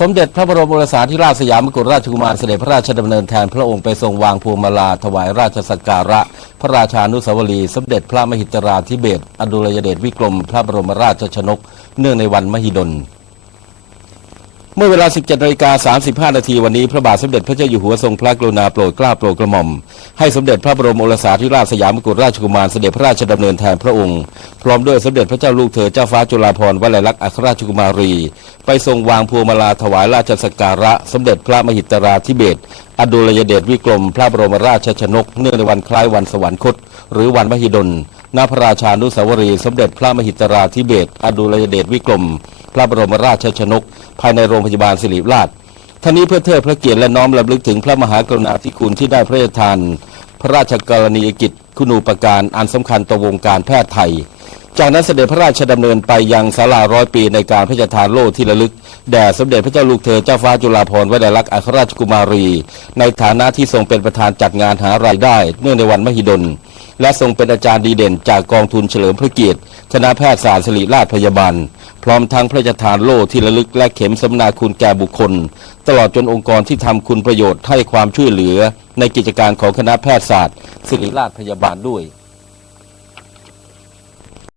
สมเด็จพระบรมโอรสาธิราชสยามกุฎราชกุมารเสด็จพระราชดำเนินแทนพระองค์ไปทรงวางพวงมาลาถวายราชสักการะ พระราชานุสาวรีย์สมเด็จพระมหิตราธิเบศอดุลยเดชวิกรม พระบรมราชชนก เนื่องในวันมหิดล เมื่อเวลา 17นาฬิกา35 นาทีวันนี้ พระบาทสมเด็จพระเจ้าอยู่หัวทรงพระกรุณาโปรดเกล้าโปรดกระหม่อม ให้สมเด็จพระบรมโอรสาธิราชสยามกุฎราชกุมารเสด็จพระราชดำเนินแทนพระองค์ พร้อมด้วยสมเด็จพระเจ้าลูกเธอเจ้าฟ้าจุฬาภรณ์วลัยลักษณ์อัครราชกุมารี ไปทรงวางพวงมาลาถวายราชสักการะ สมเด็จพระมหิตราธิเบศอดุลยเดชวิกรม พระบรมราชชนก เนื่องในวันคล้ายวันสวรรคต หรือวันมหิดลณพระราชานุสาวรี สมเด็จพระมหิตราธิเบศอดุลยเดชวิกรม พระบรมราชชนก ภายในโรงพยาบาลศิริราชท่านี้เพื่อเทิดพระเกียรติและน้อมรำลึกถึงพระมหากรุณาธิคุณที่ได้พระราชทาน พระราชกรณียกิจ คุณูปการอันสำคัญต่อวงการแพทย์ไทย จากนั้นเสด็จพระราชดำเนินไปยังศาลาร้อยปีในการพระราชทานโล่ที่ระลึก แด่สมเด็จพระเจ้าลูกเธอเจ้าฟ้าจุฬาภรณ์วลัยลักษณ์อัครราชกุมารี ในฐานะที่ทรงเป็นประธานจัดงานหารายได้ เนื่องในวันมหิดล และทรงเป็นอาจารย์ดีเด่น จากกองทุนเฉลิมพระเกียรติคณะแพทยศาสตร์ศิริราชพยาบาล พร้อมทั้งพระราชทานโล่ที่ระลึกและเข็มสำนาคุณแก่บุคคล ตลอดจนองค์กรที่ทำคุณประโยชน์ให้ความช่วยเหลือ ในกิจการของคณะแพทยศาสตร์ศิริราชพยาบาลด้วย